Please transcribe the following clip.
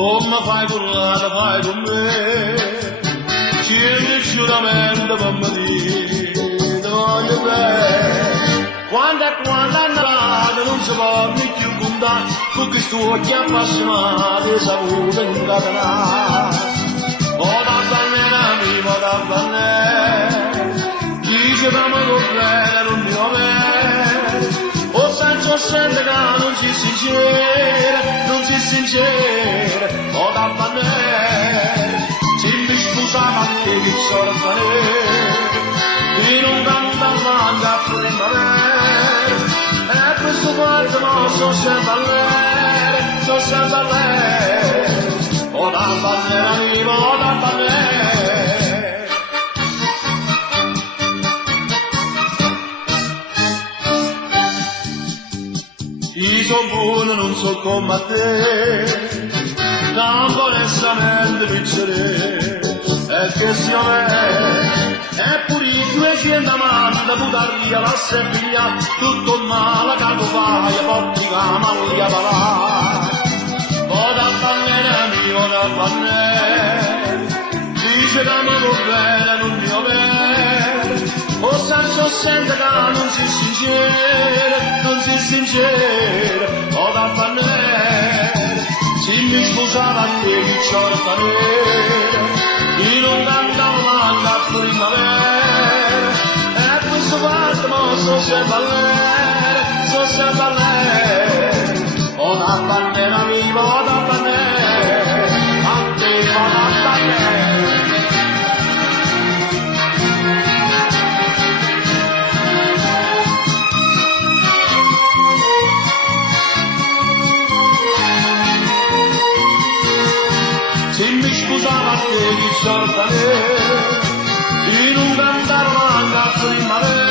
come fai con la fai con me, ci giuramento per me dire, voglio bene, quando è andato non si può più contare, con questo occhio appassionato, saluto in catena, o da bannera mia, o da bannera, dice che mi correre non mi va o Sancho sente che non si sincera, o da bannera, si mi scusava che mi sono in un canto avanti a primavera, e questo quarto no, so sempre all'aria, o da bannera viva, o da bannera. Io sono buono, non so come a te, tanto onestamente vincere, e che sia me, e pure i 200 amanti da buttare via la seppiglia, tutto il male che tu fai, e porti la maglia palà, o da bannera mia, o da bannera, dice che mi va bene, non mi va bene, o Sancho sente che non si sincera, o da bannera, si mi scusava che mi c'ho in un canto avanti a primavera, e questo fatto mo so sempre all'aria, o da bannera viva, o da bannera, attiva, o da bannera. Se mi scusava che mi sorprende in un canto avanti a primavera.